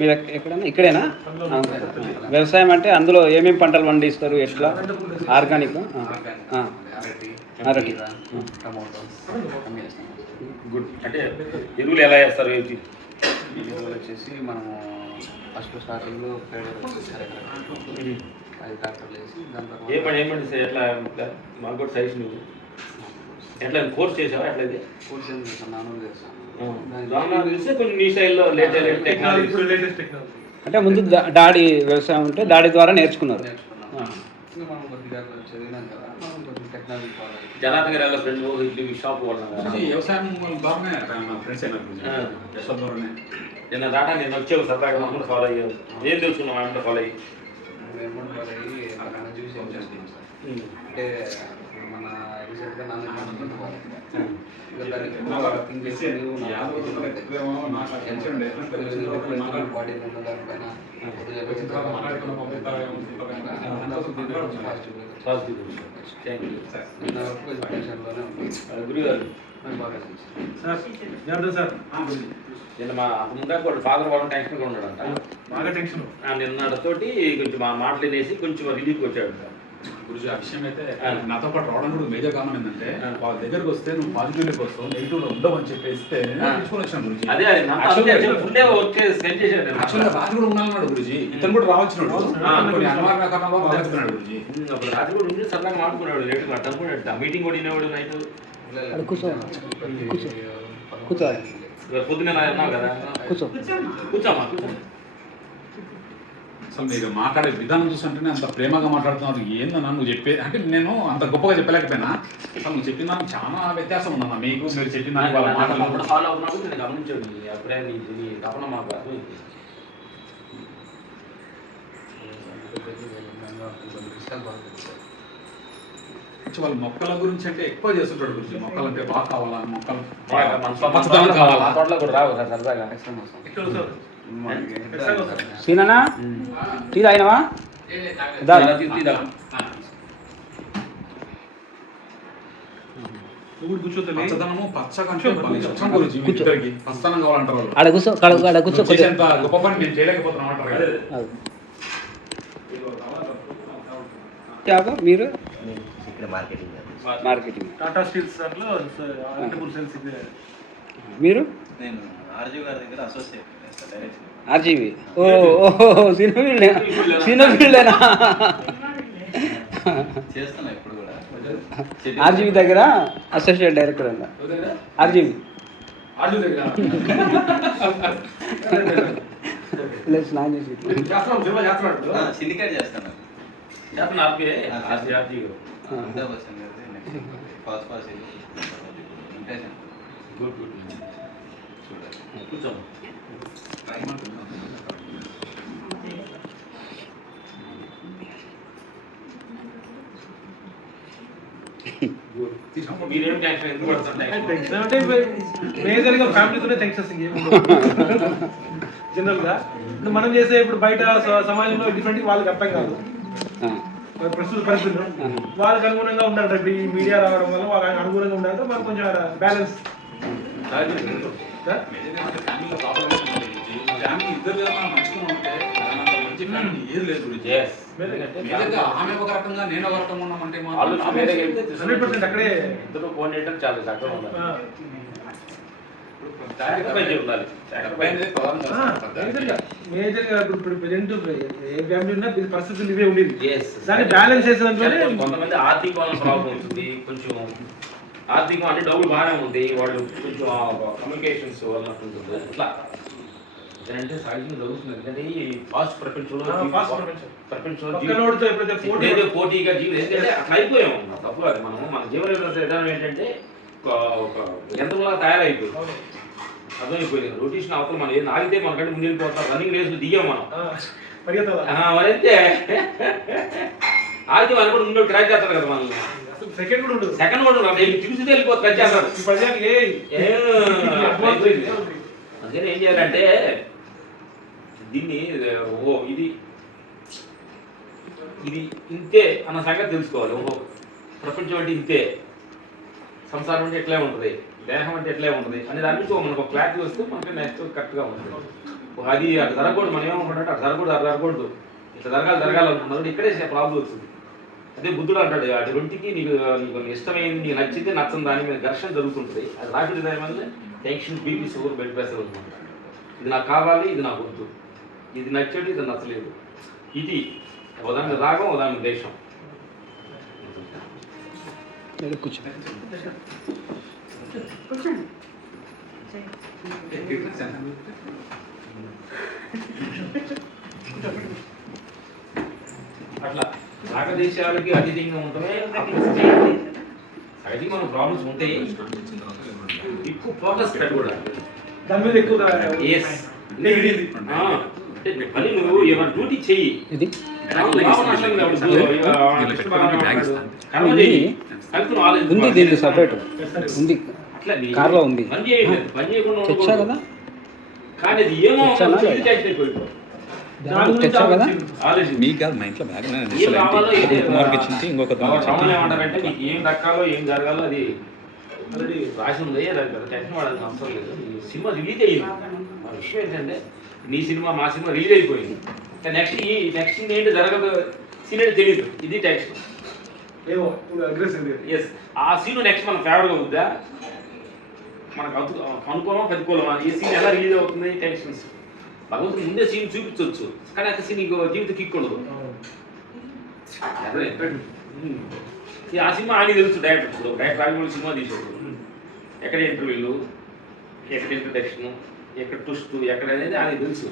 మీరు ఎక్- ఎక్కడన్నా ఇక్కడేనా. వ్యవసాయం అంటే అందులో ఏమేమి పంటలు పండిస్తారు ఎట్లా? ఆర్గానిక్? ఆ. అరటి గుడ్. అంటే ఎరువులు ఎలా వేస్తారు ఏంటి? ఎరువులు వచ్చేసి మనము ఫస్ట్ స్టార్టింగ్లో అది ట్రాక్టర్లు వేసి దాని ఏ పని ఏం చేస్తావు? ఎట్లా మాకు కూడా సజెషన్ నువ్వు ఎట్లా కోర్స్ చేసావా? ఎట్లా ఇది? కూర్చొని చేస్తాను నాను చేస్తాను అంటే ముందు దా- డాడీ వ్యవసాయం ఉంటే డాడీ ద్వారా నేర్చుకున్నారు. ఎలా ఫ్రెండ్ ఇడ్లీ షాప్ వాళ్ళ వ్యవసాయం ఫ్రెండ్స్ నిన్న దాటా నేను వచ్చావు సరదాగా మమ్మల్ని ఫాలో అయ్యావు ఏం తెలుసుకున్నావు? ఆమె ఫాలో అయ్యి. చూసి అంటే నాన్న బాడీ దానిపైన సార్. సార్ నిన్న మా కూడా ఫాదర్ వాళ్ళ టెన్షన్గా ఉన్నాడంట. బాగా టెన్షన్. నిన్నటితోటి కొంచెం మా మాటలు వినేసి కొంచెం రిలీఫ్కి వచ్చాడు గురుజీ ఆ విషయం అయితే. నాతో పాటు రావడం కూడా మేజర్ కామన్ ఏంటంటే. వాళ్ళ దగ్గరకు వస్తే నువ్వు పాజిటివ్లోకి వస్తావు నెగిటివ్లో ఉండవు అని చెప్పేస్తే. తీసుకొని వచ్చాను గురుజీ అదే యాక్చువల్గా రాజు కూడా ఉన్నాడు గురుజీ ఇతను కూడా ఆ. కొన్ని అనివార్య కారణాలు రాలేకపోతున్నాడు గురుజీ రాత్రి కూడా ఉండి సరదాగా మాట్లాడుకున్నాడు లేట్ అనుకున్నాడు ఆ మీటింగ్ కూడా వినేవాడు నైట్ కూర్చో. కూర్చో. కూర్చో. పొద్దున అన్నావు కదా కూర్చో కూర్చోమ్మా కూర్చో అసలు మీరు మాట్లాడే విధానం చూస్తుంటేనే అంత ప్రేమగా మాట్లాడుతున్నారు. ఏందన్నా నువ్వు చెప్పే అంటే నేను అంత గొప్పగా చెప్పలేకపోయినా. అసలు నువ్వు చెప్పిన దానికి చాలా వ్యత్యాసం ఉందన్న. మీకు మీరు చెప్పిన దానికి వాళ్ళ మాటలు ఫాలో అవుతున్నాడు నేను గమనించాడు నీ అభిప్రాయం నీ తపన మాకు అర్థమైంది. వాళ్ళు మొక్కల గురించి అంటే ఎక్కువ చేస్తుంటాడు గురించి మొక్కలు అంటే బాగా కావాలా మొక్కలు పచ్చదనం కావాలా? తోటలో కూడా రావు సరదాగా. సీనన్నా టీ తాగినవా? ఆడ కూర్చో ఆడ కూర్చో గొప్ప పని చేయలేకపోతున్నాం అంటారు మీరు? ఇక్కడ మార్కెటింగ్ చేస్తాను. మార్కెటింగ్. టాటా స్టీల్స్ దాంట్లో మీరు? నేను. ఆర్జీవి ఓ ఓహో సినిమా ఫీల్డ్ సినిమా ఫీల్డేనా చేస్తున్నా ఇప్పుడు కూడా. ఆర్జీవి దగ్గర అసోసియేట్ డైరెక్టర్ అంట ఆర్జీవి సిండికేట్ చేస్తాను. Good good. మీరేం టెన్షన్ ఎందుకు పడుతుంది అంటే మేజర్గా ఫ్యామిలీతోనే థ్యాంక్స్ జనరల్గా ఇప్పుడు మనం చేసే ఇప్పుడు బయట సమాజంలో డిఫరెంట్ వాళ్ళకి అర్థం కాదు. ప్రస్తుత పరిస్థితుల్లో వాళ్ళకి అనుగుణంగా ఉండాలి మీడియా రావడం వల్ల వాళ్ళకి అనుగుణంగా ఉండాలంటే మనం కొంచెం బ్యాలెన్స్ ఫ్యామిలీ ఇద్దరు మంచిగా ఉంటే దానంత మంచి ఫ్యామిలీ ఏది లేదు ఆమె ఒక రకంగా నేను ఒక రకంగా ఉన్నామంటే అక్కడే ఇద్దరు చాలా చక్కగా ఉండాలి. ఆ, సాక్రిఫైస్ ఉండాలి. డెబ్బై అనేది ప్రధానం ఆ, కదా. మేజర్గా మేజర్గా ఇప్పుడు ఇప్పుడు ప్రజెంట్ ఏ ఫ్యామిలీ ఉన్నా ఇది పరిస్థితులు ఇవే ఉండేది. దాన్ని బ్యాలెన్స్ చేసేదాంట్లోనే కొంతమంది ఆర్థిక ప్రాబ్లం ఉంటుంది కొంచెం ఆర్థికం అంటే డబ్బులు బాగానే ఉంది వాళ్ళు కొంచెం కమ్యూనికేషన్స్ వల్ల ఉంటుంది అట్లా అంటే జరుగుతుంది. ఎందుకంటే ఈ ఫాస్ట్ ప్రపంచంలో. ప్రపంచంలో పోటీగా జీవితం. ఏంటంటే అట్లా అయిపోయాము మనం. తప్పు కాదు. మనము మన జీవన విధానం ఏంటంటే ఒక యంత్రంలా తయారైపోయింది. అర్థమైపోయింది రొటేషన్ అవతల మనం ఏది ఆగితే మనకంటే ముందు వెళ్ళిపోతాం. రన్నింగ్ రేస్ దిగాం మనం. ఆ, పరిగెత్తదా ఆ, మరైతే ఆగితే మనం కూడా ముందు ట్రాక్ చేస్తారు కదా మనల్ని. సెకండ్ కూడా ఉండదు. సెకండ్ కూడా ఉన్నాడు వెళ్ళి చూసి వెళ్ళిపోతే కట్ చేస్తాడు ప్రజలకి. అందుకని ఏం చేయాలంటే దీన్ని ఓ ఇది ఇది ఇంతే అన్న సంగతి తెలుసుకోవాలి. ఓహో ప్రపంచం అంటే ఇంతే. సంసారం అంటే ఎట్లే ఉంటుంది? దేహం అంటే ఎట్లే ఉంటుంది? అనే దాని నుంచి మనకు క్లారిటీ వస్తే మనకి నెక్స్ట్ కరెక్ట్గా ఉంటుంది. అది అటు జరగకూడదు మనం ఏమనుకుంటే అటు జరగకూడదు అటు జరగకూడదు. ఇట్లా జరగాలి జరగాలి అనుకున్నాడు ఇక్కడే ప్రాబ్లం వచ్చింది అదే బుద్ధుడు అంటాడు అటు రెంటికి నీకు నీకు ఇష్టమైంది నీకు నచ్చింది నచ్చని దాని మీద ఘర్షణ జరుగుతుంటుంది అది రాపిడి దాని వల్ల tension BP sugar bed pressure ఉంటుంది ఇది నాకు కావాలి ఇది నాకు వద్దు ఇది నచ్చాడు ఇది నచ్చలేదు ఇది ఉదాహరణ రాగం ఉదాహరణ దేశం కూర్చో అట్లా రాగదేశాలకి అతీతంగా ఉండటమే సహజంగా మన ప్రాబ్లమ్స్ ఉంటాయి. ఎక్కువ ఫోకస్ పెట్టకూడదు దాని మీద ఎక్కువ ఎస్ పని నువ్వు ఏమైనా డ్యూటీ చెయ్యి. ఇది. ఉంది. దీనికి సపరేట్ ఉంది. కార్లో ఉంది. పని చేయలేదు. పని చేయకుండా తెచ్చా. కదా? కానీ అది ఏమో మీకు కాదు? మా ఇంట్లో బ్యాగ్ కుమార్కి ఇచ్చింది ఇంకొక ఏం దక్కాలో ఏం జరగాలో అది ఆల్రెడీ రాసి ఉంది. టెన్షన్ పడాల్సిన అవసరం లేదు. ఈ సినిమా రిలీజ్ అయ్యింది. ఆ విషయం ఏంటంటే నీ సినిమా మా సినిమా రిలీజ్ అయిపోయింది. నెక్స్ట్ ఈ నెక్స్ట్ ఏంటి జరగదు సీన్ ఏంటి తెలియదు ఇది టెన్షన్ ఏమో ఇప్పుడు అగ్రెసివ్ ఎస్ ఆ సీన్ నెక్స్ట్ మన ఫేవర్గా అవుద్దా మనకు అనుకూలమా ప్రతికూలమా ఈ సీన్ ఎలా రిలీజ్ అవుతుంది? టెన్షన్స్ భగవంతుడు ముందే సీన్ చూపించవచ్చు కానీ సీన్ నీకు జీవిత కిక్ ఉండదు. ఆ సినిమా ఆయన తెలుసు డైరెక్టర్ డైరెక్టర్ రాజమౌళి సినిమా తీసాడు ఎక్కడ ఇంటర్వ్యూలు ఎక్కడ ఇంట్రడక్షన్ ఎక్కడ ట్విస్ట్ ఎక్కడ అనేది ఆయన తెలుసు.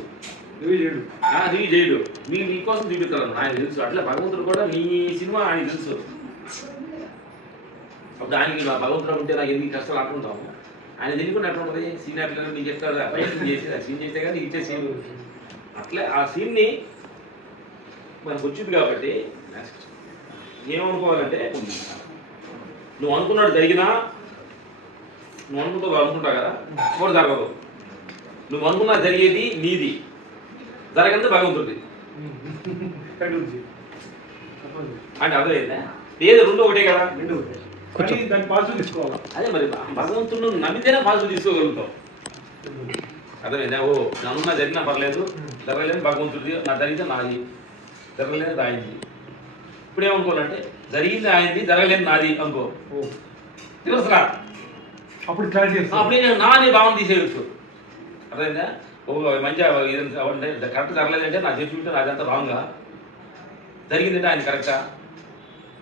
రివ్యూ చేయడు. ఆ, రివ్యూ చేయడు. మీ మీకోసం చూపిస్తాను ఆయన తెలుసు. అట్లా భగవంతుడు కూడా మీ సినిమా ఆయన తెలుసు. అప్పుడు ఆయనకి భగవంతుడు ఉంటే నాకు ఎన్ని కష్టాలు అనుకుంటాము ఆయన ఉంటుంది. సీన్ అట్లా నీకు చెప్తారా ప్రయత్నం చేసి ఆ సీన్ చేస్తే కానీ ఇచ్చే సీన్. అట్లా ఆ సీన్ని మనకు వచ్చింది కాబట్టి ఏమనుకోవాలంటే నువ్వు అనుకున్నాడు జరిగినా నువ్వు అనుకుంటావు అనుకుంటావు కదా? కూడా జరగదు. నువ్వు అనుకున్నా జరిగేది నీది. జరగంది భగవంతుడిది. గురించి అంటే అర్థమైందా? ఏదో రెండు ఒకటే కదా. రెండు కానీ దాన్ని పాజిటివ్ తీసుకోవాలి. అదే మరి భగవంతుడు నమ్మితేనే పాజిటివ్ తీసుకోగలుగుతాం. అర్థమైందా? ఓ నన్నున్నా జరిగినా పర్లేదు జరగలేదు భగవంతుడిది నా జరిగితే నాది జరగలేదు ఆయనది ఇప్పుడు ఏమనుకోవాలంటే జరిగింది ఆయనది జరగలేదు నాది అనుకో. ఓ. రివర్స్ రా. అప్పుడు క్లారిటీ అప్పుడు నేను నా అని భావన తీసేయచ్చు. అర్థమైందా? ఓ మంచిగా అవంటే కరెక్ట్ జరగలేదంటే నా జడ్జిమెంట్ నాదంతా రాంగా జరిగిందంటే ఆయన కరెక్టా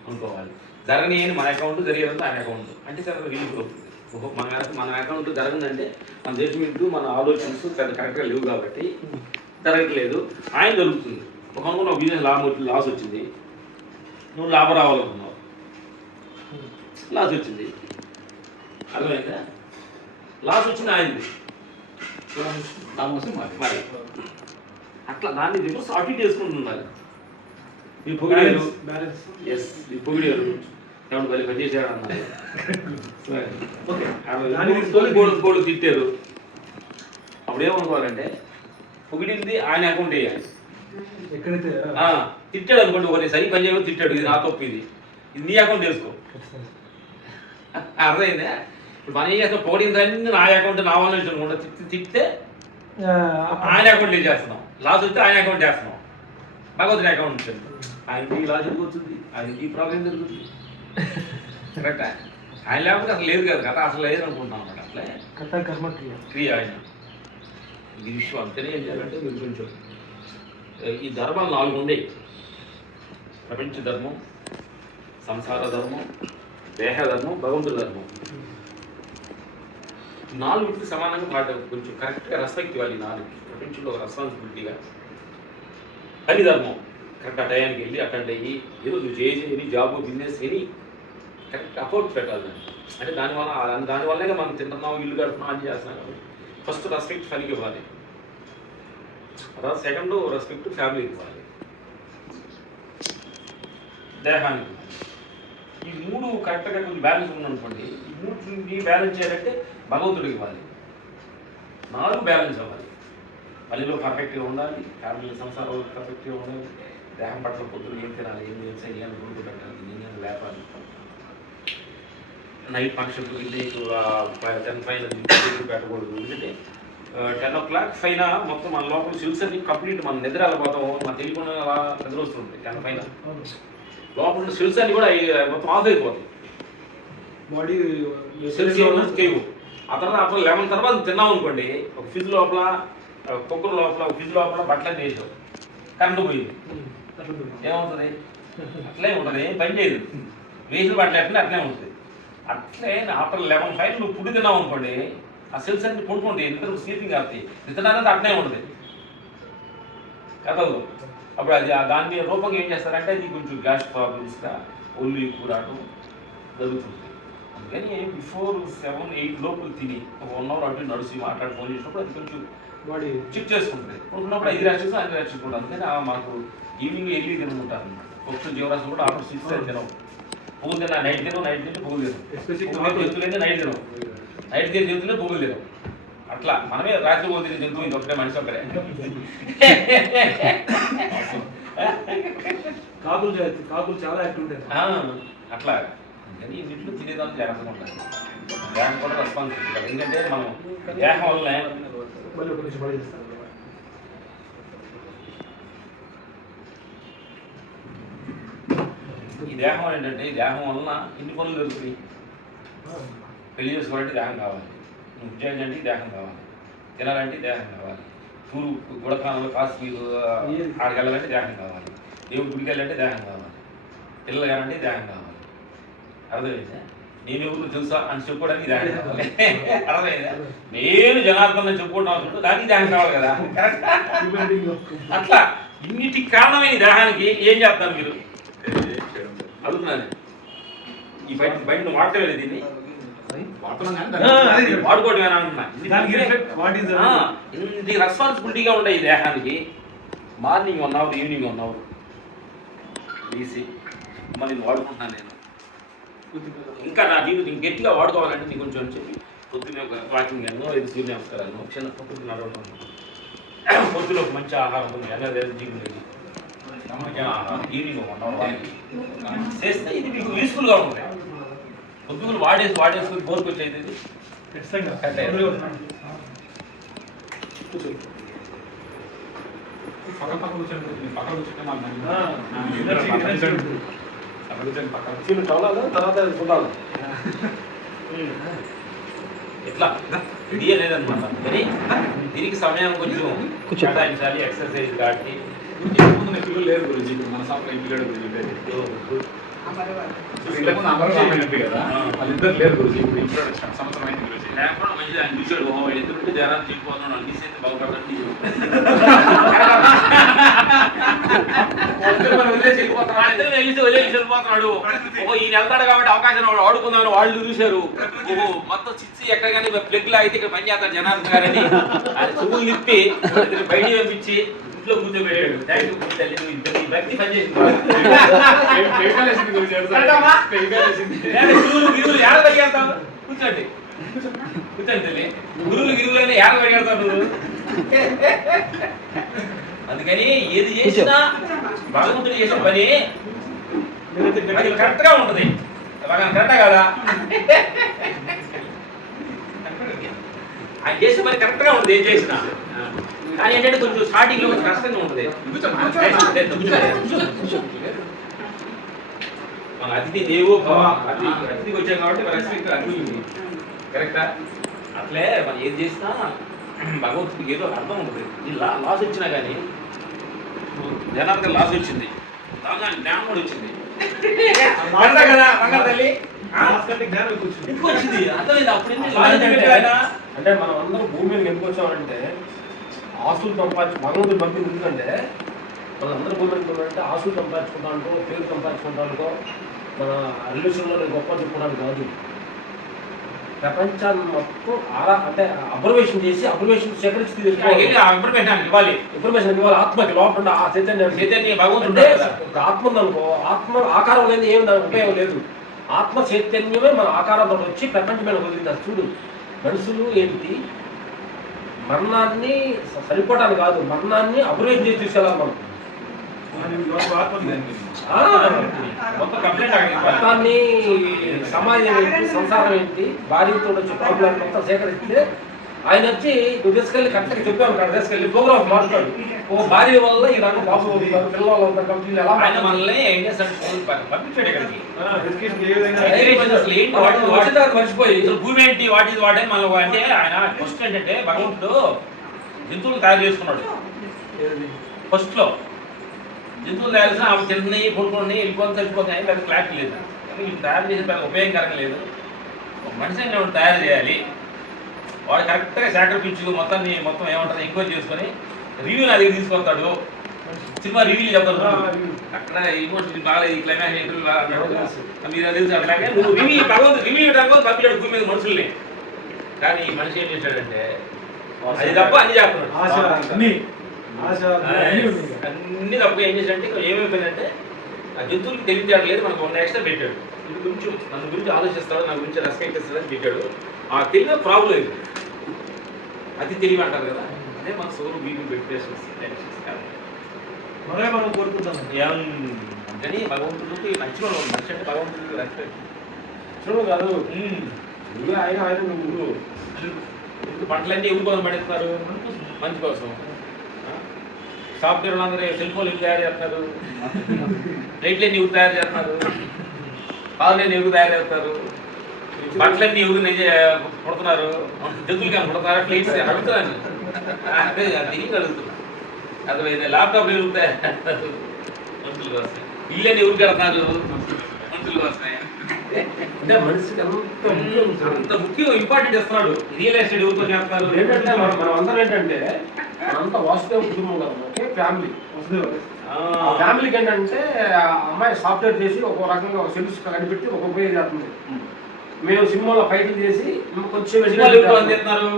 అనుకోవాలి. జరగని అని మన అకౌంట్ జరిగేదంతా ఆయన అకౌంట్ అంటే చాలా రిలీఫ్ అవుతుంది ఓహో మన మన అకౌంట్ జరగదంటే మన జడ్జిమెంట్ మన ఆలోచనలు పెద్ద కరెక్ట్గా లేవు కాబట్టి జరగట్లేదు. ఆయన జరుగుతుంది. ఒక అనుకున్న బిజినెస్ లాభం లాస్ వచ్చింది. నువ్వు లాభం రావాలనుకున్నావు. లాస్ వచ్చింది. అర్థమైందా? లాస్ వచ్చింది ఆయనది. లాభం. మరి. అట్లా దాన్ని రివర్స్ అటు చేసుకుంటూ మీ పొగిడారు? ఎస్ మీ పొగిడారు. ఏమన్నా బలి పని చేశాడు అన్నారు ఓకే. దాన్ని గోడు తిట్టారు. అప్పుడు ఏమనుకోవాలంటే పొగిడింది ఆయన అకౌంట్ వేయాలి తిట్టాడు అనుకోండి ఒకటి సరి పని చేయమని తిట్టాడు. ఇది నా తప్పు ఇది. ఇది నీ అకౌంట్ వేసుకో అర్థమైందా? ఇప్పుడు మనం ఏం చేస్తాం? పొగిడిన దాన్ని నా అకౌంట్ నా వాళ్ళ నుంచి అనుకుంటా. తిట్టి తిట్టే ఆయన అకౌంట్ చేస్తున్నాం? లాస్ వస్తే ఆయన అకౌంట్ చేస్తున్నాం. భగవంతుని అకౌంట్ ఉంటుంది ఆయనకి ఈ లాస్ జరుగుతుంది ఆయనకి ఈ ప్రాబ్లం జరుగుతుంది. కరెక్టా ఆయన లేకపోతే అసలు లేదు కదా కదా అసలు లేదు అనుకుంటున్నాం అన్నమాట అట్లే. కథ కర్మ క్రియ. క్రియ ఆయన. ఇది విషయం అంతనే ఏం చేయాలంటే మీరు కొంచెం ఈ ధర్మాలు నాలుగు ఉండేవి ప్రపంచ ధర్మం సంసార ధర్మం దేహ ధర్మం భగవంతుడి ధర్మం. ఈ నాలుగుకి సమానంగా వాటి కొంచెం కరెక్ట్గా రెస్పెక్ట్ ఇవ్వాలి ఈ నాలుగు ప్రపంచంలో రెస్పాన్సిబిలిటీగా పని ధర్మం కరెక్ట్ ఆ టయానికి వెళ్ళి అటెండ్ అయ్యి ఏదో నువ్వు చేసి any job business any correct afford పెట్టాలి దాన్ని. అంటే దానివల్ల దానివల్లనే మనం తింటున్నాం ఇల్లు కడుతున్నాం అని చేస్తున్నాం కాబట్టి ఫస్ట్ రెస్పెక్ట్ పనికి ఇవ్వాలి. తర్వాత సెకండ్ రెస్పెక్ట్ ఫ్యామిలీకి ఇవ్వాలి. దేహానికి ఈ మూడు కరెక్ట్గా కొంచెం బ్యాలెన్స్ ఉందనుకోండి ఈ మూడు బ్యాలెన్స్ చేయాలంటే భగవంతుడికి ఇవ్వాలి. నాలుగు బ్యాలెన్స్ అవ్వాలి. పనిలో పర్ఫెక్ట్గా ఉండాలి ఫ్యామిలీ సంసారంలో పర్ఫెక్ట్గా ఉండాలి. దేహం పట్ల పొద్దున ఏం తినాలి ఏం చేయాలి ఏం గురుకు పెట్టాలి ఏం లేపాలి? నైట్ ఫంక్షన్కి నీకు టెన్ ఫైవ్ పెట్టకూడదు. ఎందుకంటే టెన్ ఓ క్లాక్ పైన మొత్తం మన లోపల సిల్స్ అన్ని కంప్లీట్ మన నిద్ర వెళ్ళిపోతాం మన తెలియకుండా అలా నిద్ర వస్తుంది టెన్ పైన లోపల సిల్స్ అన్ని కూడా మొత్తం ఆఫ్ అయిపోతాయి. బాడీ సెల్స్ కేవు ఆ తర్వాత అప్పుడు లెవెన్ తర్వాత తిన్నాం అనుకోండి ఒక ఫ్రిడ్జ్ లోపల కుక్కర్ లోపల ఫ్రిడ్జ్ లోపల బట్టలు వేసాం. కరెంటు పోయింది. ఏమవుతుంది అట్లే ఉంటుంది ఏం పని చేయదు. వేసులు బట్టలు అట్లే ఉంటుంది. అట్లే ఆఫ్టర్ లెవెన్ ఫైవ్ నువ్వు ఫుడ్ తిన్నావు అనుకోండి ఆ సెల్స్ అన్ని కొనుక్కుంటాయి నిద్ర స్లీపింగ్ అవుతాయి నిద్ర అనేది అట్లే ఉంటుంది. కథలు. అప్పుడు అది ఆ దాని రూపంగా ఏం చేస్తారంటే అది కొంచెం గ్యాస్ ప్రాబ్లమ్స్గా ఒళ్ళు ఎక్కువ రావడం జరుగుతుంది. అందుకని బిఫోర్ సెవెన్ ఎయిట్ లోపల తిని ఒక వన్ అవర్ అటు నడిచి మాట్లాడి ఫోన్ చేసినప్పుడు అది కొంచెం బాడీ చెక్ చేసుకుంటుంది కొనుక్కున్నప్పుడు ఐదు రాష్ట్రాలు ఐదు రాష్ట్రాలు కూడా అందుకని మాకు ఈవినింగ్ ఎర్లీ తినకుంటారు పక్షులు జీవరాశులు కూడా ఆఫ్టర్ సిక్స్ తినవు. పువ్వులు తిన నైట్ తినవు నైట్ తిని పువ్వులు Especially తినవు జంతువులైతే నైట్ తినవు. నైట్ తినే జంతువులే పువ్వులు తినవు. అట్లా మనమే రాత్రి పోలు తినే జంతువు ఇది ఒకటే మనిషి ఒకటే. కాకులు కాకులు చాలా యాక్టివ్ ఉంటాయి. అట్లా. అందుకని ఇంట్లో తినేదాన్ని జాగ్రత్తగా ఉండాలి. దేహం కూడా రెస్పాన్సిబిలిటీ ఎందుకంటే మనం దేహం వల్లనే మళ్ళీ ఒక నిమిషం మళ్ళీ చేస్తాను. ఈ దేహం ఏంటంటే ఈ దేహం వలన ఎన్ని పనులు జరుగుతాయి? పెళ్ళి చేసుకోవాలంటే దేహం కావాలి. నువ్వు ఉద్యోగం అంటే ఈ దేహం కావాలి. తినాలంటే దేహం కావాలి. టూరు గుడకాలంలో కాశ్మీర్ ఆడికి వెళ్ళాలంటే దేహం కావాలి. దేవుడి గుడికి వెళ్ళాలంటే దేహం కావాలి. పిల్లలు కానంటే దేహం కావాలి. అర్థమైందా? నేను ఎవరు తెలుసా అని చెప్పుకోవడానికి అర్థమైందా? నేను జనార్దన్ అవసరం లేదు, దానికి దేహం కావాలి కదా. అట్లా ఇన్నిటికి కారణమైన ఈ దేహానికి ఏం చేస్తారు మీరు? అడుగుతున్నాను. ఈ బయట బయట నువ్వు దీన్ని. వాడుకోవడం ఇంత రెస్పాన్సిబిలిటీగా ఉండే ఈ దేహానికి morning one hour evening one hour తీసి ఇది వాడుకుంటున్నాను నేను. ఇంకా నా జీవితం ఇంక గట్టిగా వాడుకోవాలంటే నీ కొంచెం చెప్పి పొద్దున వాకింగ్ అన్నో ఇది సూర్య నమస్కారాలు క్షణ పొద్దున్న నడవడం పొద్దున ఒక మంచి ఆహారం ఉంది ఎనర్జీ లేదు జీవితం ఈవినింగ్ చేస్తే ఇది మీకు యూస్ఫుల్గా ఉంటుంది పొద్దుగులు వాడేసి వాడేసుకుని బోర్కి వచ్చేది ఇది ఖచ్చితంగా పక్క కూర్చో పక్కన పక్కన కూర్చొని కూర్చొని కూర్చుంటే మాకు చిన్న టవలాలు తర్వాత ఇట్లా ఇది అనేది అనమాట కానీ దీనికి సమయం కొంచెం కేటాయించాలి ఎక్సర్సైజ్ కాబట్టి ముందు పిల్లలు లేరు గురించి మన గడ గురించి లేదు ఇంతకు ముందు అందరూ షాప్ అయినట్టు కదా? వాళ్ళిద్దరు లేరు గురించి ఇప్పుడు ఇంట్రొడక్షన్ సంవత్సరం అయింది గురించి లేకపోవడం మంచిది ఆయన చూశాడు ఓ ఎందుకంటే జనాన్ని చెప్పిపోతున్నాడు అన్ని చేస్తే బాగుపడండి వెళ్ళిపోతున్నాడు. ఓహో ఈయన వెళ్తాడు కాబట్టి అవకాశం వాడు ఆడుకుందామని వాళ్ళు చూశారు. ఓహో మొత్తం చిచ్చి ఎక్కడ ప్లగ్ లాగితే ఇక్కడ పని చేస్తారు జనార్దన్ గారని. చెవులు నిప్పి బయట పంపించి ఇంట్లో కూర్చోబెట్టాడు. థ్యాంక్ యూ తల్లి నువ్వు ఇంత నీ భక్తి పనిచేసింది గురువులు గిరువులు ఏడ పరిగెడతావు కూర్చోండి. కూర్చోండి తల్లి. గురువులు గిరువులు నువ్వు? అందుకని ఏది చేసినా భగవంతుడు చేసిన పని అది కరెక్ట్గా ఉంటది. అలాగా కరెక్టా కదా? ఆయన చేసే పని కరెక్ట్గా ఉంటుంది ఏం చేసినా. కానీ ఏంటంటే కొంచెం స్టార్టింగ్లో కొంచెం కష్టంగా ఉంటుంది. మన అతిథి దేవో భవ అతిథి అతిథికి వచ్చాం కాబట్టి మన రెస్పెక్ట్ అతిథి కరెక్టా అట్లే మనం ఏది చేసినా భగవంతుడికి ఏదో అర్థం ఉంటుంది. ఈ లా లాస్ వచ్చినా కానీ జనానికి లాస్ వచ్చింది. దాని జ్ఞానం కూడా వచ్చింది. కదా తల్లి. ఎందుకు అర్థమైంది? అప్పుడు? అంటే మనం అందరం భూమి మీదకి ఎందుకు వచ్చామంటే ఆస్తులు సంపాదించు భగవంతుడు పంపింది ఎందుకంటే మనం అందరూ భూమి మీద ఉన్నామంటే ఆస్తులు సంపాదించుకుంటానుకో పేరు సంపాదించుకుంటానుకో మన రిలేషన్లో గొప్ప చెప్పుకోవడానికి కాదు. ప్రపంచాన్ని మొత్తం ఆరా అంటే అబ్జర్వేషన్ చేసి అబ్జర్వేషన్ సేకరించి ఇన్ఫర్మేషన్ ఇవ్వాలి. ఇన్ఫర్మేషన్ ఇవ్వాలి. ఆత్మకి లోపల ఆ చైతన్యం. చైతన్య భగవంతుడు. ఇప్పుడు ఆత్మ ఉందనుకో ఆత్మ ఆకారం లేని ఏమి దానికి ఉపయోగం లేదు. ఆత్మ చైతన్యమే మన ఆకారంతో వచ్చి ప్రపంచమైన వదిలింది. చూడు. మనుషులు ఏంటి? మరణాన్ని స- సరిపోవడానికి కాదు మరణాన్ని అభివృద్ధి చేసి తీసుకెళ్ళాలి మనం. మొత్తాన్ని సమాజం ఏంటి సంసారం ఏంటి భార్యతో వచ్చే ప్రాబ్లం మొత్తం సేకరిస్తే ఆయన వచ్చి నువ్వు తీసుకెళ్ళి కరెక్ట్గా చెప్పాను కదా తీసుకెళ్ళి ప్రోగ్రామ్ మాట్లాడు. ఓ భార్య వల్ల ఈ రకం బాబు పిల్లలు వీళ్ళు ఎలా ఆయన మనల్ని ఏం చేస్తాడు మర్చిపోయి భూమి ఏంటి? వాటి ఇది వాటే మనం అంటే ఆయన ఫస్ట్ ఏంటంటే భగవంతుడు జంతువులు తయారు చేసుకున్నాడు. ఫస్ట్లో జంతువులు తయారు చేసిన అవి తిన్నవి కొనుక్కొని వెళ్ళిపోతే చచ్చిపోతాయి పెద్ద క్లారిటీ లేదు. కానీ తయారు చేసే పెద్ద ఉపయోగకరంగా లేదు. ఒక మనిషిని నేను తయారు చేయాలి. వాడు కరెక్ట్గా సాక్రిఫించు మొత్తాన్ని మొత్తం ఏమంటారు ఎంక్వైరీ చేసుకొని రివ్యూ నా దగ్గర తీసుకొస్తాడు. సినిమా రివ్యూ చెప్తాడు అక్కడ ఇమోషన్ బాగా ఈ క్లైమాక్స్ ఇంటర్వ్యూ బాగా. మీరు అది తెలుసు. అట్లాగే నువ్వు రివ్యూ భగవంతు రివ్యూ ఇవ్వడానికి పంపించాడు భూమి మీద మనుషుల్ని. కానీ ఈ మనిషి ఏం చేశాడంటే అది తప్ప అన్ని చేస్తున్నాడు. ఆశ అన్ని. ఆశ అన్ని ఉన్నాయి. అన్ని తప్పుగా ఏం చేశాడంటే ఇక్కడ ఏమైపోయిందంటే ఆ జంతువులకి తెలివితేటలేదు మనకు వన్ ఎక్స్ట్రా పెట్టాడు. ఇది గురించి మన గురించి ఆలోచిస్తాడు నా గురించి రెస్పెక్ట్ ఇస్తాడని పెట్టాడు. ఆ తెలివి ప్రాబ్లం ఇది అతి తెలివి అంటారు కదా? అదే మన సోలు బీపీ పెట్టేసి మనమే మనం కోరుకుంటాం. అందుకని భగవంతుడికి మంచిగా మనిషి అంటే భగవంతుడికి రెస్పెక్ట్ చూడు కాదు. నువ్వు ఆయన ఆయన నువ్వు ఇప్పుడు పంటలన్నీ ఎవరి కోసం పడేస్తున్నారు? మంచి కోసం. సాఫ్ట్వేర్ అందరూ సెల్ ఫోన్లు ఎవరు తయారు చేస్తున్నారు? లైట్లన్నీ ఎవరు తయారు చేస్తున్నారు? పాలన్నీ ఎవరు తయారు చేస్తారు బట్టలన్నీ ఎవరు జంతువులకి ఏమైనా పుడతారా ప్లేట్స్ అడుగుతున్నాను. అంటే అర్థమైంది? ల్యాప్టాప్ తయారు మనుషుల కోసం ఇల్లు ఎవరు కడతారు మనుషుల కోసమే. అంటే మనిషికి. అంత ముఖ్యం ఇంపార్టెంట్ ఇస్తున్నాడు రియల్ ఎస్టేట్ ఎవరితో చేస్తారు ఏంటంటే మనం అందరం ఏంటంటే మనంతా వాసుదేవ కుటుంబం కదా ఫ్యామిలీ. వసుదేవ. ఫ్యామిలీకి ఏంటంటే అమ్మాయి సాఫ్ట్వేర్ చేసి ఒక రకంగా ఒక సెల్స్ కనిపెట్టి ఒక ఉపయోగం చేస్తుంది. మేము సినిమాలో ఫైట్లు చేసి కొంచెం అందిస్తున్నారు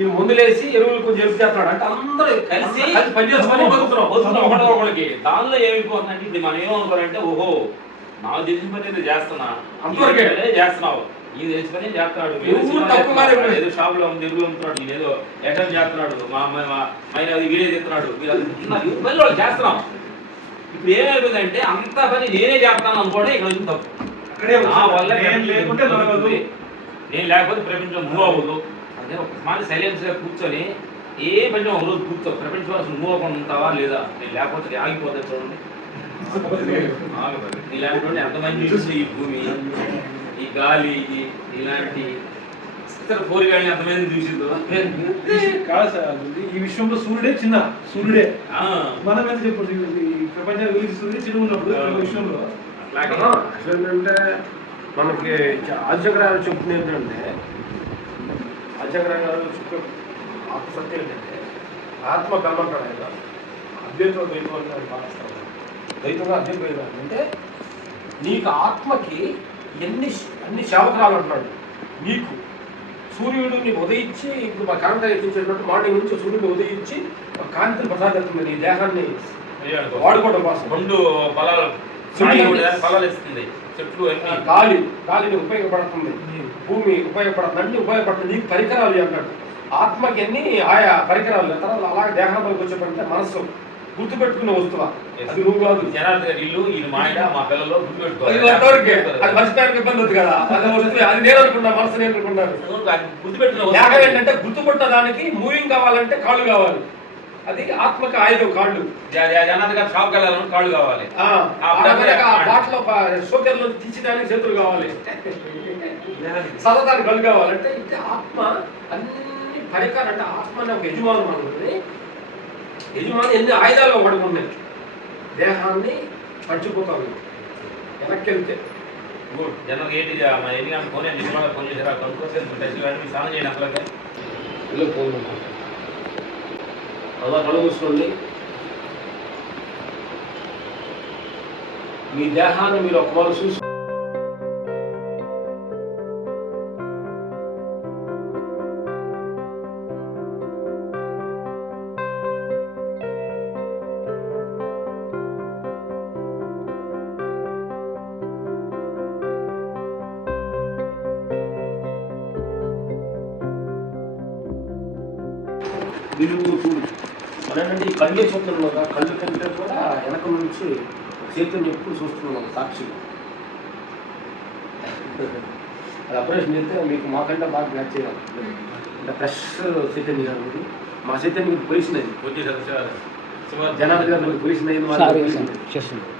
ఈ మందులేసి ఎరువులు కొంచెం హెల్ప్ చేస్తున్నాడు అంటే అందరూ కలిసి పనిచేసుకొని బతుకుతున్నాం బతుకుతున్నాం ఒకటి ఒకరికి దానిలో ఏమైపోతుందంటే ఇప్పుడు మనం ఏమనుకోవాలంటే ఓహో నాకు తెలిసిన పని ఏదో చేస్తున్నా. అంతవరకే. ఈ చేస్తున్నావు? ఇది తెలిసిన పని చేస్తున్నాడు. ఏదో షాప్లో ఉంది ఎరువులు అమ్ముతున్నాడు. ఈయన ఏదో ఎటర్ చేస్తున్నాడు. మా అమ్మాయి అది వీడియో చేస్తున్నాడు వీళ్ళు. ఈ పని చేస్తున్నాం. ఇప్పుడు ఏమైపోయిందంటే అంత పని నేనే చేస్తాను అనుకోవడం ఇక్కడ తప్పు. అక్కడే నా వల్ల నేను లేకుంటే నడవదు నేను లేకపోతే ప్రపంచం మూవ్ అవ్వదు. అదే ఒక మాది సైలెన్స్గా కూర్చొని ఏ పని ఒక రోజు కూర్చో. ప్రపంచం అసలు మూవ్ అవ్వకుండా ఉంటావా లేదా? నేను లేకపోతే నేను ఆగిపోతా చూడండి. ఇలాంటి ఎంతమంది చూసి ఈ భూమి ఈ గాలి ఈ- ఇలాంటి ఇతర కోరికల్ని ఎంతమంది చూసిందో కాదు సార్ అది ఈ విశ్వంలో సూర్యుడే చిన్న సూర్యుడే. మనం ఎంత చెప్పొచ్చు? ఈ ప్రపంచాన్ని సూర్యుడు చిన్న ఉన్నప్పుడు అసలు ఏంటంటే మనకి ఆచగ్రహాలు చెప్తుంది ఏంటంటే ఆచగ్రహాలు చెప్పే ఆత్మసత్యం ఏంటంటే ఆత్మ ఆయన అద్వైతం ద్వైతం అని ఆయన భావిస్తాడు ద్వైతంగా అద్వైతం అంటే నీకు ఆత్మకి ఎన్ని అన్ని శావకాలు అంటున్నాడు. నీకు. సూర్యుడు నీకు ఉదయించి ఇప్పుడు మా కరెంట్ ఎక్కించేటట్టు మార్నింగ్ నుంచి సూర్యుడు ఉదయించి ఒక కాంతిని ప్రసాదిస్తుంది నీ దేహాన్ని వాడుకోవడం కోసం. రెండు ఫలాలు సాయి కూడా ఫలాలు ఇస్తుంది చెట్లు అన్ని. గాలి గాలిని ఉపయోగపడుతుంది. భూమి ఉపయోగపడుతుంది అన్ని ఉపయోగపడుతుంది. నీకు పరికరాలు అంటాడు ఆత్మకి అన్ని ఆయా పరికరాలు. తర్వాత అలాగే దేహంలోకి వచ్చేటంటే మనస్సు గుర్తుపెట్టుకునే వస్తువా? అది నువ్వు కాదు. జనార్దన్ గారి ఇల్లు ఈయన మా ఇంట మా పిల్లలు గుర్తుపెట్టుకోవాలి. అది మర్చిపోయానికి ఇబ్బంది ఉంది కదా. అది వస్తుంది అది నేను అనుకున్నా మనసు నేను అనుకున్నాను గుర్తుపెట్టుకున్న ఏంటంటే గుర్తుపట్టడానికి మూవింగ్ కావాలంటే కాళ్ళు కావాలి. అది ఆత్మకి ఆయుధం కాళ్ళు. జనార్దన్ గారు షాప్కి వెళ్ళాలని కాళ్ళు కావాలి. బాటలో షోకెర్లో తీర్చడానికి చేతులు కావాలి. చదవడానికి కళ్ళు కావాలంటే ఇది ఆత్మ అన్ని పరికరాలు అంటే ఆత్మ అనే ఒక యజమానం అనుకుంటుంది యజమాని ఎన్ని ఆయుధాలు పడుకున్నాయి దేహాన్ని పంచిపోతాను వెనక్కి వెళ్తే గుడ్ జనరల్ ఏంటి ఎన్ని గంటల ఫోన్ సినిమాలో ఫోన్ చేశారు? కనుక్కోసేది స్నానం చేయండి అసలు పోనుకుంటాం అలా కళ్ళు మీ దేహాన్ని మీరు ఒకమారు చూసుకో కళ్ళే చూస్తున్నాం కదా కళ్ళు కంటే కూడా వెనక నుంచి చైతన్యం ఎప్పుడు చూస్తున్నాం సాక్షిగా అది ఆపరేషన్ చేస్తే మీకు మాకంటే బాగా మ్యాచ్ చేయాలి. అంటే ఫ్రెష్ చైతన్య గారు మీరు. మా చైతన్య గారు పొజిషన్ అయింది జనార్దన్ గారు పొజిషన్ అయింది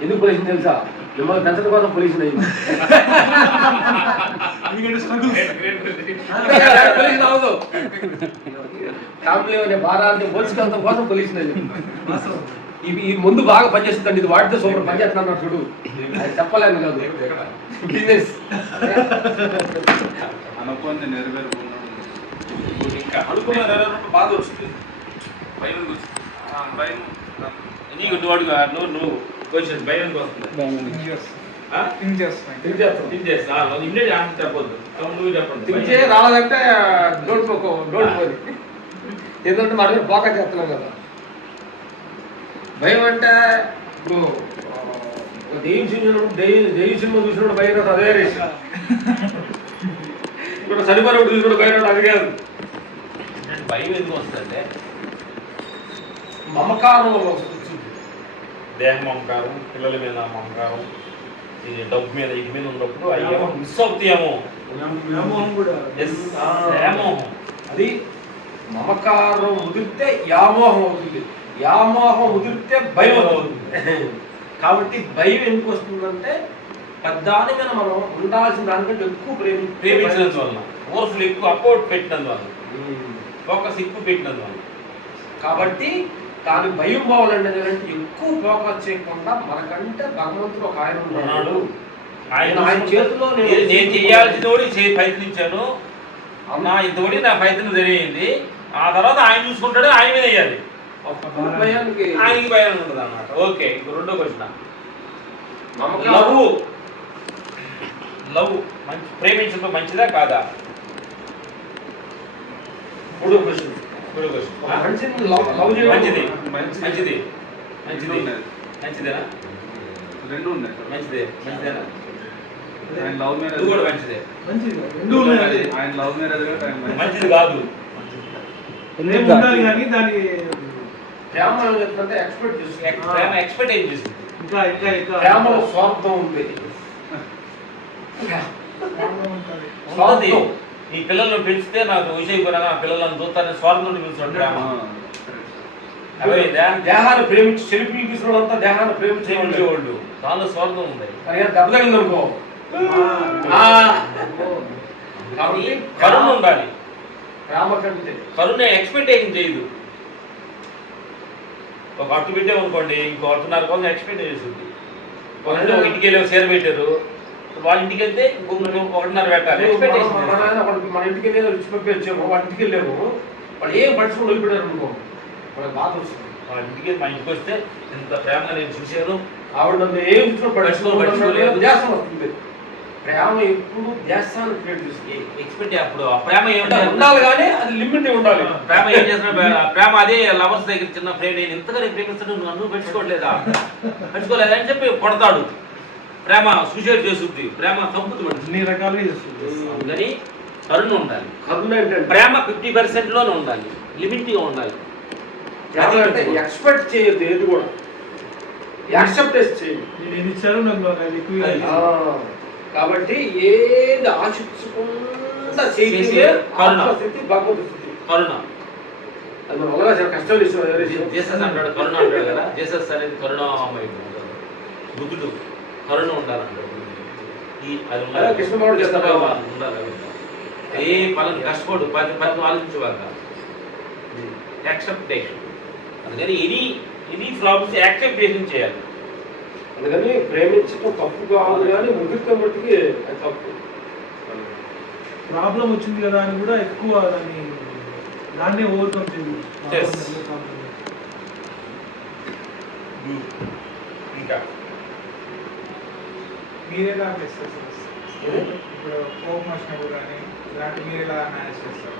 ఎందుకు పొజిషన్ తెలుసా? మిమ్మల్ని పెంచడం కోసం పొజిషన్ అయింది పొజిషన్ ఫ్యామిలీ అనే భారాన్ని మోసుకెళ్ళడం కోసం అయింది ఇవి ఈ ముందు బాగా పనిచేస్తుందండి ఇది వాడితే సూపర్ పనిచేస్తున్నాడు చూడు. అది చెప్పలేను కాదు. బిజినెస్ అనుకోని నెరవేరుకున్నాడు. ఇంకా అనుకున్న బాధ వస్తుంది. భయం భయం. నీకు నువ్వు నువ్వు నువ్వు. క్వశ్చన్ భయం వస్తుంది? చెప్పొద్దు. నువ్వు చెప్పండి. రావాలంటే డోంట్ పోకో డోంట్ పోయి ఎందుకంటే మన మీద ఫోకస్ చేస్తున్నాం కదా. భయం అంటే ఇప్పుడు ఆ, దెయ్యం సినిమా దెయ్యం దెయ్యం సినిమా చూసినప్పుడు భయం రాదు, అదే రేస్. ఇప్పుడు చనిపోయినప్పుడు చూసినప్పుడు భయం రాదు, అది కాదు. భయం ఎందుకు వస్తుందంటే? మమకారం వచ్చింది దేహ మమకారం పిల్లల మీద మమకారం ఇది డబ్బు మీద ఇది మీద ఉన్నప్పుడు అయ్యేమో మిస్ అవుతాయేమో వ్యామోహం అది మమకారం ముదిరితే యామోహం అవుతుంది. యామోహం ముదిరితే భయం అవుతుంది. కాబట్టి భయం ఎందుకు వస్తుందంటే పెద్దాని మీద మనం ఉండాల్సిన దానికంటే ఎక్కువ ప్రేమి ప్రేమించినందువలన ఓర్ఫులు ఎక్కువ అపోర్ట్ పెట్టినందువలన ఫోకస్ ఎక్కువ పెట్టినందువలన కాబట్టి దాని భయం పోవాలంటే ఎక్కువ ఫోకస్ చేయకుండా మనకంటే భగవంతుడు ఒక ఆయన ఉన్నాడు. ఆయన ఆయన చేతిలో నేను- చేయాల్సిన ప్రయత్నించాను. నా ఇంతోడి నా ప్రయత్నం జరిగింది. ఆ తర్వాత ఆయన చూసుకుంటాడు ఆయన మీద భయానికి ఆయనకి భయం ఉంటుంది అన్నమాట ఓకే ఇంకో రెండో క్వశ్చన్ లవ్ లవ్ మంచి ప్రేమించడం మంచిదా కాదా? మూడో క్వశ్చన్ మూడో క్వశ్చన్ మంచిది మంచిది. మంచిది. మంచిదేనా? రెండు ఉన్నాయి. మంచిదే మంచిదేనా? ఆయన లవ్ మ్యారేజ్ నువ్వు కూడా మంచిదే. మంచిది. రెండు ఉన్నాయి అది. ఆయన లవ్ మ్యారేజ్ మంచిది. కాదు. ఉండాలి కానీ దాని ప్రేమ ఎక్స్పెక్ట్ చేస్తుంది. ఎక్- ప్రేమ ఎక్స్పెక్ట్ ఏం చేసింది ఇంకా ఇంకా ఇంకా. ప్రేమలో స్వార్థం ఉంది స్వార్థం. ఈ పిల్లల్ని పెంచితే నాకు విషయం కూడా నా పిల్లలను చూస్తానని స్వార్థం పిలుస్తాడు ప్రేమ దేహాన్ని ప్రేమించి సెల్ఫీలు తీసుకోవడంతా దేహాన్ని ప్రేమించే ప్రేమించేవాళ్ళు దానిలో స్వార్థం ఉంది. దెబ్బ తగిలింది అనుకో ఆ, కాబట్టి కరుణ ఉండాలి. కరుణ ఎక్స్పెక్టేషన్ చేయదు. ఒక అట్టు పెట్టామనుకోండి ఇంకో అట్టున్నర కోసం ఎక్స్పెక్ట్ చేస్తుంది. ఒక ఇంటి- ఒక ఇంటికి వెళ్ళి చీర పెట్టారు. వాళ్ళ ఇంటికి వెళ్తే ఒకటిన్నర పెట్టాలి. మన- ఎక్స్పెక్టేషన్ ఇంటికి వెళ్ళి రుచి వచ్చాము వాళ్ళ ఇంటికి వెళ్ళాము. వాళ్ళు ఏం పట్టుకుని వదిలిపెట్టారు అనుకో వాళ్ళకి బాధ వస్తుంది. వాళ్ళ ఇంటికి మా ఇంటికి వస్తే ఇంత ప్రేమగా నేను చూశాను. ఆవిడ ఏం పట్టించుకోలేదు. ధ్యాసం వస్తుంది ప్రేమ ఎప్పుడు ధ్యాసాన్ని క్రియేట్ చేస్తుంది? ఎక్స్పెక్ట్ అప్పుడు ఆ ప్రేమ ఉండాలి కానీ అది లిమిట్ ఉండాలి. ప్రేమ ఏం చేసిన ప్రేమ అదే లవర్స్ దగ్గర చిన్న ప్రేమ నేను ఇంతగా నేను ప్రేమిస్తాను నువ్వు నన్ను పెంచుకోవట్లేదా? పెంచుకోలేదా అని చెప్పి కొడతాడు. ప్రేమ సూసైడ్ చేస్తుంది ప్రేమ మనిషిని. అన్ని రకాలుగా చేస్తుంది. అందుకని కరుణ ఉండాలి. కరుణ ఏంటంటే? ప్రేమ ఫిఫ్టీ పర్సెంట్లోనే ఉండాలి. లిమిట్గా ఉండాలి. ప్రేమ అంటే ఎక్స్పెక్ట్ చేయొద్దు ఏది కూడా. యాక్సెప్టెన్స్ చేయండి. నేను ఇచ్చాను నాకు కాబట్టి ఏది ఆశించకుండా చేయే చేసే కరుణ. స్థితి భగవత్ స్థితి. కరుణ. అది మన వల్ల చాలా కష్టం విషయం. జేసస్ అంటాడు కరుణ అంటాడు కదా. జేసస్ అనేది కరుణామయుడు అంటాడు. బుద్ధుడు కరుణ ఉండాలంటాడు. ఈ అది అదే ఉండాలి కృష్ణ భగవానుడు కృష్ణ చెప్తాడు. భగవాన్ ఉండాలి. ఏ పనులు కష్టపడు పది పది ఆలోచించేవాక యాక్సెప్టేషన్ అందుకని ఎనీ ఎనీ ప్రాబ్లమ్స్ యాక్సెప్టేషన్ చేయాలి. అందుకని ప్రేమించడం తప్పు కాదు కానీ ముగిరితే మట్టుకి అది తప్పు. ప్రాబ్లం వచ్చింది కదా అని కూడా ఎక్కువ దాన్ని దాన్నే ఓవర్కమ్ చేయాలి. ఇంకా? మీరెలా చేస్తారు? సార్? ఏది? ఇప్పుడు కోపం వచ్చినప్పుడు కానీ ఇలాంటి మీరు ఎలా మేనేజ్ చేస్తారు?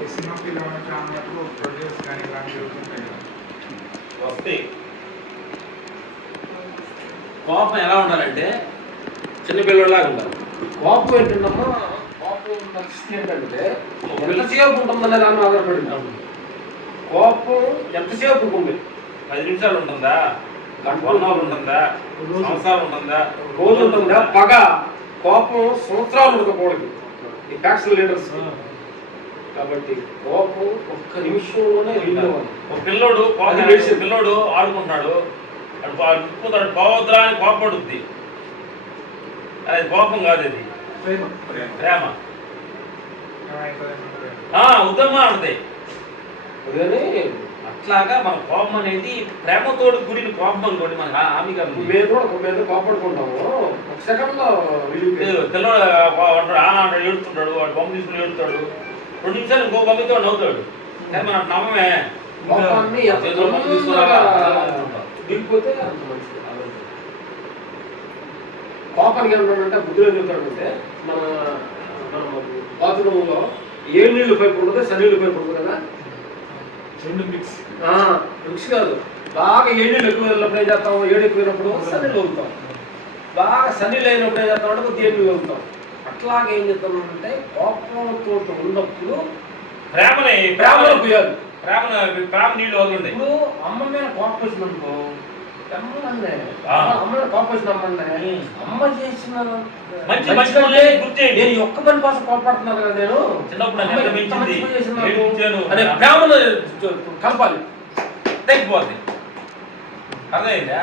ఈ సినిమా ఫీల్ అవ్వడానికి అన్నప్పుడు ప్రొడ్యూస్ కానీ ఇలాంటి జరుగుతుంటాయి కదా. వస్తే కోపం ఎలా ఉండాలంటే చిన్నపిల్లలాగా ఉండాలి. కోపం ఏంటంటమ్మా కోపం పరిస్థితి ఏంటంటే ఎంతసేపు ఉంటుందనే దాన్ని ఆధారపడింది. కోపం ఎంతసేపు ఉంటుంది? పది నిమిషాలు ఉంటుందా? గంట. వన్ అవర్ ఉంటుందా? సంవత్సరాలు ఉంటుందా? రోజు ఉంటుందా? పగ. కోపం సంవత్సరాలు ఉండకూడదు ఈ ఫ్యాక్షన్ లీడర్స్ కాబట్టి కోపం ఒక్క నిమిషంలోనే ఒక పిల్లోడు కోపం పిల్లోడు ఆడుకుంటున్నాడు. పోవద్దురా అని కోపడుద్ది. అది కోపం కాదు అది ప్రేమ. అదే అట్లాగా మన కోపం అనేది ప్రేమతోడు కూడిన కోపం అనుకోండి మనకి హామీ కాదు మేము కూడా కోపడుకుంటాము. ఒక అంటాడు, ఏడుతుంటాడు వాడు బొమ్మ తీసుకుని ఏడుతాడు రెండు నిమిషాలు ఇంకో బొమ్మతో నవ్వుతాడు. కానీ మనం నమ్మమే బొమ్మ తీసుకురాగా దిగిపోతే అంత మంచిది ఆలోచన. కోపానికి ఏమంటాడంటే బుద్ధిలో చెప్తాడంటే మన మన బాత్రూంలో ఏడు నీళ్ళు పైపు ఉంటుంది సన్నీళ్ళు పైపు ఉంటుంది కదా? రెండు మిక్స్ ఆ, మిక్స్ కాదు. బాగా ఏడు నీళ్ళు ఎక్కువ వెళ్ళినప్పుడు ఏం చేస్తాం? ఏడు ఎక్కువైనప్పుడు సన్నీళ్ళు వదులుతాం. బాగా సన్నీళ్ళు అయినప్పుడు ఏం చేస్తాం అంటే కొద్దిగా ఏడు వదులుతాం. అట్లాగే ఏం చేస్తామంటే కోపంతో ఉన్నప్పుడు ప్రేమని ప్రేమలో పోయాలి ప్రేమ ప్రేమ నీళ్ళు వదులుంటాయి ఇప్పుడు అమ్మ మీద కోపం వచ్చిందనుకో మంచి గుర్తు. నేను ఒక్క పని కోసం కోపడుతున్నాను కదా నేను చిన్నప్పుడు. అనే ప్రేమను కలపాలి. తగ్గిపోద్ది అర్థమైందా?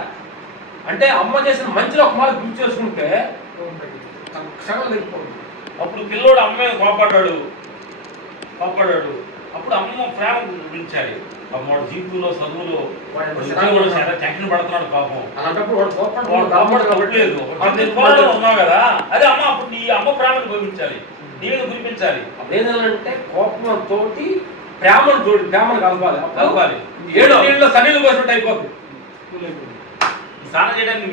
అంటే అమ్మ చేసిన మంచిలో ఒక మాట గుర్తు చేసుకుంటే క్షణం తగ్గిపోతుంది. అప్పుడు పిల్లోడు అమ్మ మీద కోపడ్డాడు. కోపడ్డాడు. అప్పుడు అమ్మ ప్రేమ గురించాలి. వాడు జీవితంలో చదువులో వాడు ఉద్యోగంలో శ్రమ చాలా టెన్షన్ పడుతున్నాడు పాపం. అలాంటప్పుడు వాడు వాడు కోపడుతున్నాడు కాపాడు కాబట్టి కట్టలేదు కోపంలో ఉన్నావు కదా? అదే అమ్మ అప్పుడు నీ అమ్మ ప్రేమను గురించాలి నీ మీద గురిపించాలి అదేంటంటే కోపం తోటి ప్రేమను తోటి ప్రేమను కలపాలి. కలపాలి. ఏడు నీళ్ళు సన్నీళ్ళు పోసినట్టు అయిపోతుంది స్నానం చేయడానికి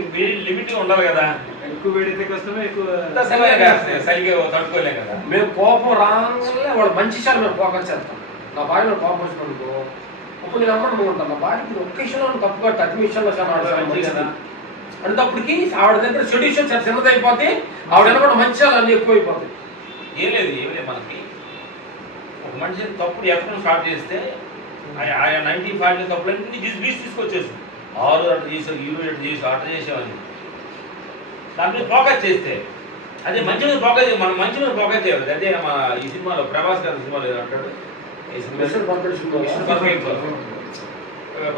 లిమిట్ ఉండాలి కదా? ఎక్కువ వేడితే కష్టమే ఎక్కువ సరిగా సరిగా తట్టుకోలేం కదా? మేము కోపం రాగానే వాడు మంచి విషయాలు మేము ఫోకస్ చేస్తాం. నా మీద కోపం వచ్చినందుకు అప్పుడు నేను అమ్మను ఉంటాను నా భార్యకి ఒక్క విషయంలో తప్పు కట్టి అతి విషయంలో చాలా కదా? అనేటప్పటికి ఆవిడ దగ్గర విషయం చాలా చిన్నది అయిపోతే ఆవిడ వెనక మంచి అన్ని ఎక్కువ అయిపోతాయి. ఏం లేదు ఏం లేదు మనకి. ఒక మనిషి తప్పుడు ఎత్తడం స్టార్ట్ చేస్తే ఆ- ఆయన నైన్టీ ఫైవ్ తప్పులన్నీ తీసి బీసి తీసుకొచ్చేసి ఆరు అట్లా చేసావు ఈరు అట్లా చేసావు అట్లా చేసావని దాని మీద ఫోకస్ చేస్తే. అదే మంచి మీద ఫోకస్ మనం మంచి మీద ఫోకస్ చేయాలి. అదే మన ఈ సినిమాలో ప్రభాస్ గారి సినిమాలో అంటాడు.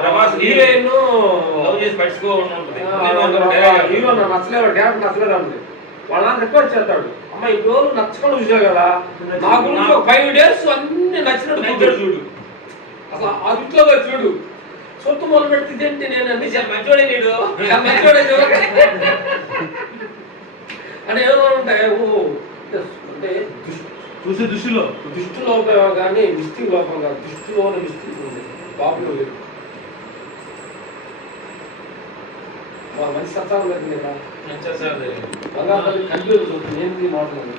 ప్రభాస్ హీరోయిన్ లవ్ చేసి పట్టుకో ఉంటుంది హీరో నాకు నచ్చలేదు క్యారెక్టర్ నచ్చలేదు అంది. వాళ్ళ రికార్డ్ చేస్తాడు. అమ్మ ఈ రోజు నచ్చకుండా చూసావు కదా? నా గురించి ఫైవ్ డేస్ అన్ని నచ్చినట్టు చూడు. అసలు పోయి చూడు. సొత్తు మొదలు పెడితే నేను అన్ని మంచోడే నీడు. మంచోడే. అని ఏమో ఉంటాయి. ఓ అంటే దుష్- చూసే దృష్టిలో. దుష్టు లోపం కానీ మిస్టింగ్ లోపం కాదు. దృష్టిలోనే మిస్టింగ్ ఉంది. పాపం లేదు. మా మంచి సత్సారం లేదు? కదా బంగారు కన్ఫ్యూజ్ అవుతుంది ఏంటి మాట్లాడదు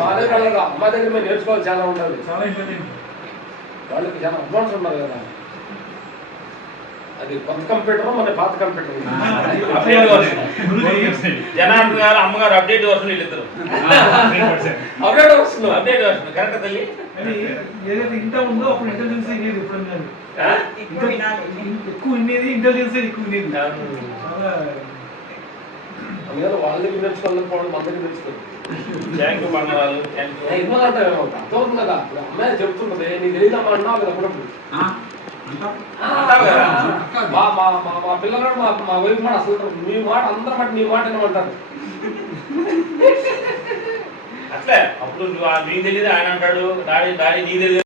మా దగ్గర అలాగా అమ్మ దగ్గర మేము నేర్చుకోవాలి. చాలా ఉండాలి. చాలా వాళ్ళకి చాలా అడ్వాన్స్ ఉన్నారు కదా. అది కొత్త కంప్యూటర్ మన పాత కంప్యూటర్ వర్షన్ జనార్దన్ గారు అమ్మగారు అప్డేట్ వర్షన్ వీళ్ళిద్దరు. అప్డేట్ వస్తున్నారు అప్డేట్ వర్షన్ కరెక్ట్ తల్లి? ఏదైతే ఇంత ఉందో అప్పుడు ఇంటెలిజెన్స్ లేదు ఇప్పుడు? ఎక్కువ వినేది ఇంటెలిజెన్స్ ఎక్కువ వినేది. చాలా అందుకని వాళ్ళ దగ్గర నేర్చుకోవాలి మన దగ్గర నేర్చుకోవాలి థ్యాంక్ యూ బంగారాలు థ్యాంక్ యూ ఇవ్వాలి అంటే అర్థమవుతుంది కదా. అమ్మాయి చెప్తున్నది నీకు తెలియదమ్మా అన్నావు కదా అప్పుడప్పుడు? మా మా మా మా పిల్లగాడు మా మా వైపు మాట అసలు మీ మాట అందరి మాట నీ మాట వినమంటారు అట్లే. అప్పుడు నువ్వు ఆ- నీకు తెలియదు ఆయన అంటాడు డాడీ డాడీ నీకు తెలియదు.